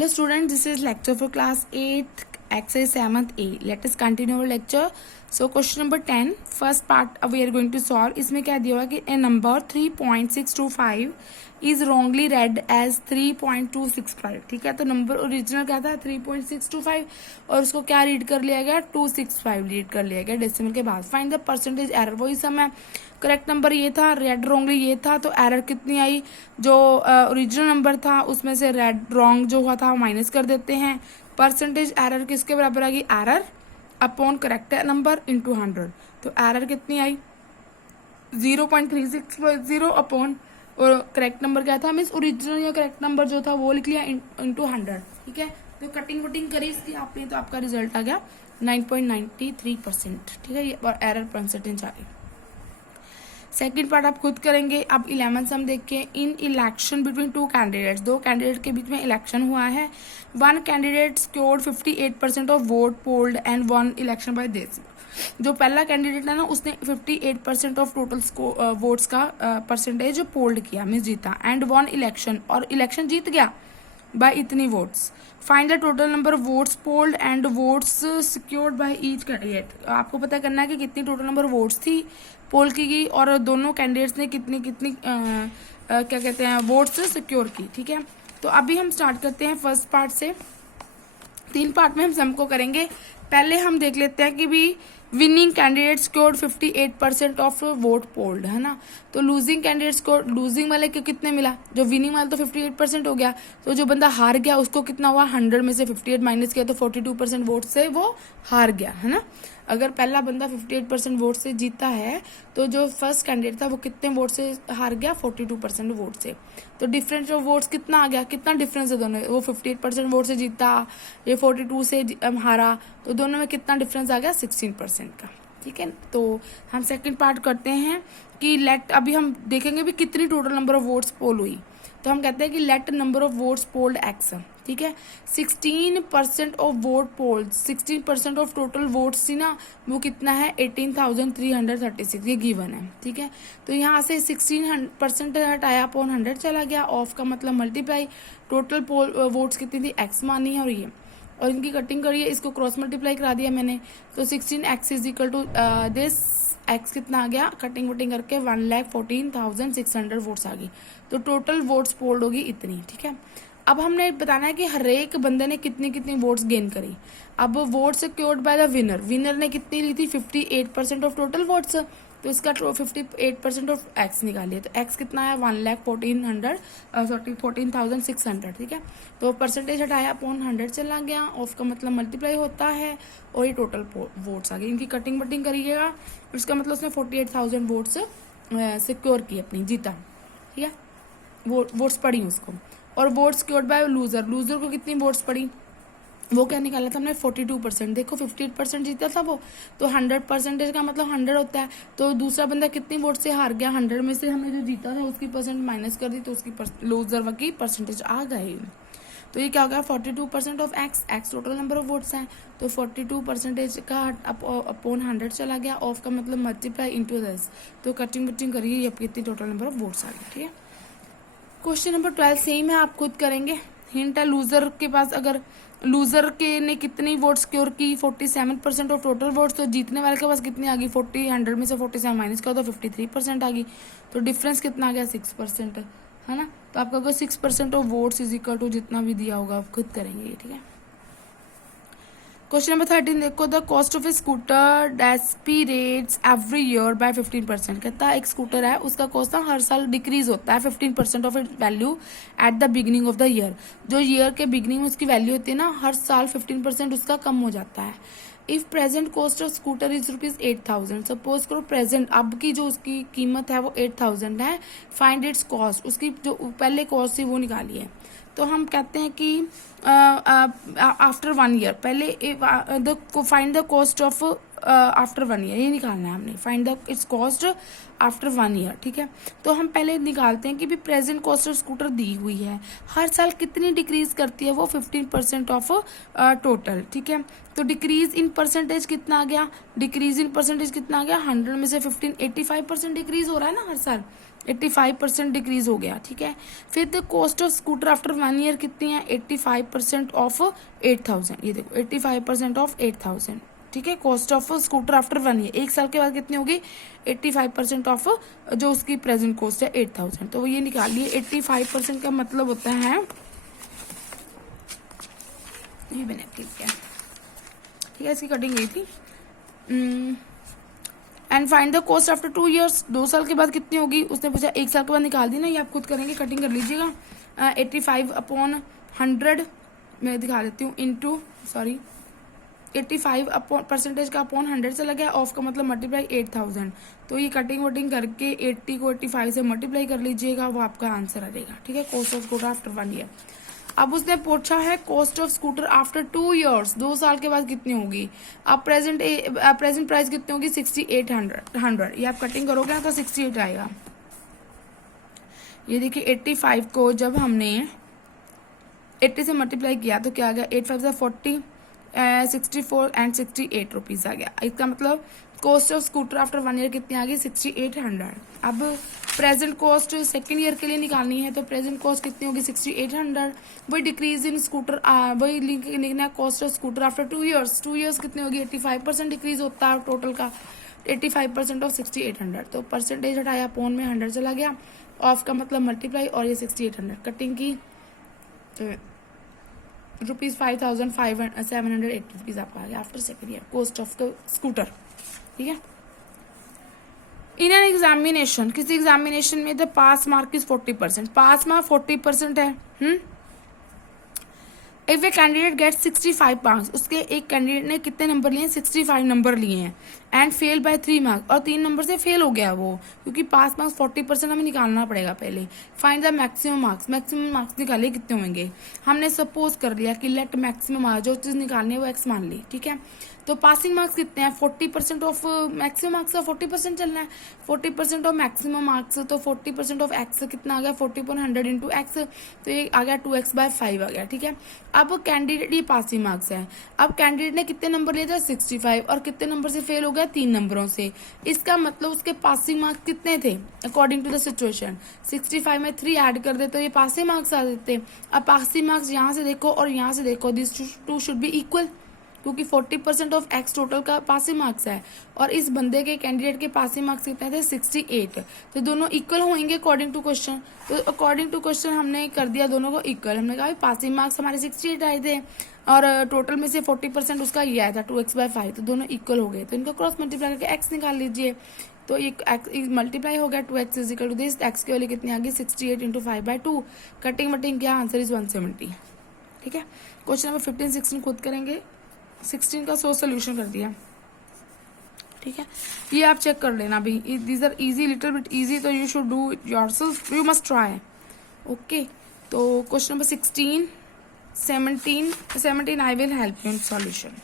Hello students, this is lecture for class 8th exercise 7th A. Let us continue our lecture. So question number 10, first part we are going to solve. इसमें क्या दिया हुआ कि a number 3.625 is wrongly read as 3.265. ठीक है, तो number original क्या था 3.625 और उसको क्या रीड कर लिया गया 265 रीड कर लिया गया डेसिमल के बाद. फाइंड द परसेंटेज एरर, वही सम है. करेक्ट नंबर ये था, रेड रॉन्गली ये था, तो एरर कितनी आई, जो ओरिजिनल नंबर था उसमें से रेड रॉन्ग जो हुआ था माइनस कर देते हैं. परसेंटेज एरर किसके बराबर आ गई, error upon correct number into 100. तो एरर कितनी आई 0.3650 अपॉन और करेक्ट नंबर क्या था, मीन्स ओरिजिनल या करेक्ट नंबर जो था वो लिख लिया इंटू 100. ठीक है, तो कटिंग वटिंग करी इसकी आपने तो आपका रिजल्ट आ गया 9.93%. ठीक है, ये और एरर परसेंटेज आ गई. सेकेंड पार्ट आप खुद करेंगे. अब 11 सम देख के, in election between two candidates, दो कैंडिडेट के बीच में इलेक्शन हुआ है. One candidate scored 58% of vote polled and won election by this. जो पहला कैंडिडेट है ना उसने 58% ऑफ टोटल वोट्स का परसेंटेज पोल्ड किया, मीन्स जीता, एंड वन इलेक्शन, और इलेक्शन जीत गया बाय इतनी votes. Find the total number of votes polled and votes secured by each candidate. आपको पता करना है कि कितनी टोटल नंबर वोट्स थी पोल की गई और दोनों कैंडिडेट्स ने कितनी कितनी क्या कहते हैं वोट्स सिक्योर की. ठीक है, तो अभी हम स्टार्ट करते हैं फर्स्ट पार्ट से. 3 पार्ट में हम सम को करेंगे. पहले हम देख लेते हैं कि भी winning candidate scored 58% of vote polled, है ना. तो लूजिंग कैंडिडेट स्कोर, लूजिंग वाले को कितने मिला, जो विनिंग वाला तो 58% हो गया, तो जो बंदा हार गया उसको कितना हुआ 100 में से 58 माइनस किया तो 42% वोट से वो हार गया, है ना. अगर पहला बंदा 58% वोट से जीता है तो जो फर्स्ट कैंडिडेट था वो कितने वोट से हार गया 42% वोट से. तो डिफरेंस ऑफ वोट्स कितना आ गया, कितना डिफरेंस है दोनों, वो 58% वोट से जीता, ये 42 से हारा, तो दोनों में कितना डिफरेंस आ गया 16% का. ठीक है, तो हम सेकंड पार्ट करते हैं कि लेट, अभी हम देखेंगे भी कितनी टोटल नंबर ऑफ वोट्स पोल हुई. तो हम कहते हैं कि let number of votes polled x. ठीक है, 16% of vote polled, 16% of total votes थी ना, वो कितना है 18,336, ये गिवन है. ठीक है, तो यहाँ से 16% हटाया अपॉन 100 चला गया, ऑफ का मतलब मल्टीप्लाई, टोटल पोल वोट्स कितनी थी एक्स मानी है, और ये और इनकी कटिंग करिए, इसको क्रॉस मल्टीप्लाई करा दिया मैंने, तो 16x is equal to this x कितना आ गया, कटिंग वटिंग करके 1,14,600 वोट्स आ गई. तो टोटल वोट्स पोल्ड होगी इतनी. ठीक है, अब हमने बताना है कि हर एक बंदे ने कितनी कितनी वोट्स गेन करी. अब vote secured by the winner, winner ने कितनी ली थी 58% ऑफ टोटल वोट्स, तो इसका 58% ऑफ एक्स निकालिए, तो एक्स कितना है 1,14,600. ठीक है, तो परसेंटेज हटाया अपॉन 100 चला गया, ऑफ का मतलब मल्टीप्लाई होता है, और ये टोटल वोट्स आ गए. इनकी कटिंग वटिंग करिएगा, इसका मतलब उसने 48,000 वोट्स सिक्योर की, अपनी जीता. ठीक है, वोट्स पड़ी उसको. और vote secured by loser, loser को कितनी वोट्स पड़ी, वो क्या निकाला था हमने 42%. देखो 58% जीता था वो, तो 100% का मतलब 100 होता है, तो दूसरा बंदा कितनी वोट से हार गया, 100 में से हमने जो जीता था उसकी परसेंट माइनस कर दी, तो उसकी लूजर की परसेंटेज आ गई. तो ये क्या हो गया 42% of x, x total number of votes हैं, तो 42% का अपॉन 100 चला गया, ऑफ का मतलब मल्टीप्लाई इंटू 10, तो कटिंग वटिंग करिए, ये कितनी टोटल नंबर ऑफ वोट्स आ गई. ठीक है, क्वेश्चन नंबर 12 सेम है, आप खुद करेंगे. हिंट है, लूजर के पास अगर लूजर के ने कितनी वोट सिक्योर की 47% ऑफ टोटल वोट्स, तो जीतने वाले के पास कितनी आ गई 100 में से 47 माइनस का तो 53% आ गई, तो डिफरेंस कितना आ गया 6%, है ना. तो आपका अगर 6% of votes is equal to जितना भी दिया होगा आप खुद करेंगे. ठीक है, क्वेश्चन नंबर 13 देखो, the cost of a scooter depreciates every year by 15%. कहता है एक स्कूटर है उसका कॉस्ट ना हर साल डिक्रीज होता है 15% of it value at the beginning of the year. जो ईयर के बिगिनिंग में उसकी वैल्यू होती है ना, हर साल 15% उसका कम हो जाता है. If present cost of scooter is ₹8,000, suppose करो प्रेजेंट अब की जो उसकी कीमत है वो 8,000 है. फाइंड इट्स कॉस्ट, उसकी जो पहले कॉस्ट थी वो निकालिए. तो हम कहते हैं कि आफ्टर 1 ईयर, पहले find the cost of after 1 year, ये निकालना है हमने, find the it's cost after 1 year. ठीक है, तो हम पहले निकालते हैं कि भी प्रेजेंट कॉस्ट ऑफ स्कूटर दी हुई है, हर साल कितनी डिक्रीज करती है वो 15% ऑफ टोटल. ठीक है, तो डिक्रीज इन परसेंटेज कितना आ गया, डिक्रीज इन परसेंटेज कितना आ गया 100 में से 15 85% डिक्रीज हो रहा है ना हर साल, 85% डिक्रीज हो गया, ठीक है। फिर the cost of scooter after 1 year कितनी है, 85% ऑफ 8000, ये देखो 85% ऑफ 8000, ठीक है। Cost of scooter after 1 year, 1 साल के बाद कितनी होगी, 85% ऑफ जो उसकी प्रेजेंट कॉस्ट है 8000, तो ये निकालिए। 85% का मतलब होता है, ये मैंने ठीक है, इसकी कटिंग गई थी। And find the cost after 2 years, 2 साल के बाद कितनी होगी, उसने पूछा 1 साल के बाद निकाल दी ना, ये आप खुद करेंगे, कटिंग कर लीजिएगा। 85/100 मैं दिखा देती हूँ, इंटू 85 परसेंटेज का अपॉन 100 से लगा, ऑफ का मतलब मल्टीप्लाई 8000, तो ये कटिंग वटिंग करके 80 को 85 से मल्टीप्लाई कर लीजिएगा, वो आपका आंसर आ जाएगा, ठीक है। Cost of scooter after 1 year. अब उसने पूछा है cost of scooter after 2 years, 2 साल के बाद कितनी होगी। अब प्रेजेंट प्राइस कितनी होगी, 6800, ये आप कटिंग करोगे ना तो 68 आएगा। ये देखिए 85 को जब हमने 80 से मल्टीप्लाई किया तो क्या आ गया, 8 5 40, 64 एंड 68 रुपीज आ गया। इसका मतलब cost of scooter after 1 year कितनी आ गई, 6800। अब प्रेजेंट कॉस्ट सेकेंड ईयर के लिए निकालनी है, तो प्रेजेंट कॉस्ट कितनी होगी, 6800। वही डिक्रीज इन स्कूटर, वही लिखना है cost of scooter after 2 years, 2 years कितनी होगी, 85% डिक्रीज होता है टोटल का, 85% ऑफ 6800, तो परसेंटेज हटाया, अपॉन में 100 चला गया, ऑफ का मतलब मल्टीप्लाई, और ये 6800 कटिंग की, ₹5780 रुपीज आपका आ गया after second year, cost of the scooter, ठीक है। इन एन एग्जामिनेशन, किसी एग्जामिनेशन में the pass mark is 40%, pass mark 40% है। If a candidate get 65 marks, उसके एक कैंडिडेट ने कितने नंबर लिए, 65 नंबर लिए हैं, एंड फेल बाय 3 मार्क्स, और 3 नंबर से फेल हो गया वो, क्योंकि पास मार्क्स 40% हमें निकालना पड़ेगा पहले। Find the maximum marks, maximum marks निकालिए कितने होंगे। हमने सपोज कर लिया कि लेट मैक्सिमम मार्क्स, जो चीज निकालनी है वो एक्स मान ली, ठीक है। तो पासिंग मार्क्स कितने हैं, 40% ऑफ मैक्सिमम मार्क्स का 40% चलना है, 40% ऑफ मैक्सिमम मार्क्स, तो 40% ऑफ एक्स कितना आ गया, 40/100 इंटू एक्स, तो ये आ गया 2x/5 आ गया, ठीक है। अब कैंडिडेट, ये पासिंग मार्क्स है, अब कैंडिडेट ने कितने नंबर लिए थे, 65, और कितने नंबर से फेल हो गया, 3 नंबरों से। इसका मतलब उसके पासिंग मार्क्स कितने थे, अकॉर्डिंग टू द सिचुएशन, 65 में 3 ऐड कर दे तो ये पासिंग मार्क्स आ देते। अब पासिंग मार्क्स यहाँ से देखो और यहाँ से देखो, this two should be equal, क्योंकि 40% ऑफ एक्स टोटल का पासिंग मार्क्स है, और इस बंदे के कैंडिडेट के पासिंग मार्क्स कितने थे, 68, तो दोनों इक्वल होंगे अकॉर्डिंग टू क्वेश्चन। तो अकॉर्डिंग टू क्वेश्चन हमने कर दिया दोनों को इक्वल, हमने कहा पासिंग मार्क्स हमारे 68 आए थे, और टोटल में से 40% उसका ये आया था 2x/5, तो दोनों इक्वल हो गए, तो इनको क्रॉस मल्टीप्लाई करके एक्स निकाल लीजिए, तो ये मल्टीप्लाई हो गया, 2x is equal to this, x की वैल्यू कितनी आ गई, 68 इंटू 5/2, कटिंग वटिंग क्या, आंसर इज 170, ठीक है। क्वेश्चन नंबर 15 16 खुद करेंगे, 16 का सोल्यूशन कर दिया, ठीक है। ये आप चेक कर लेना भी, these are easy, little bit easy, तो you should do yourself, you must try, okay. तो question number 16 17 I will help you in solution.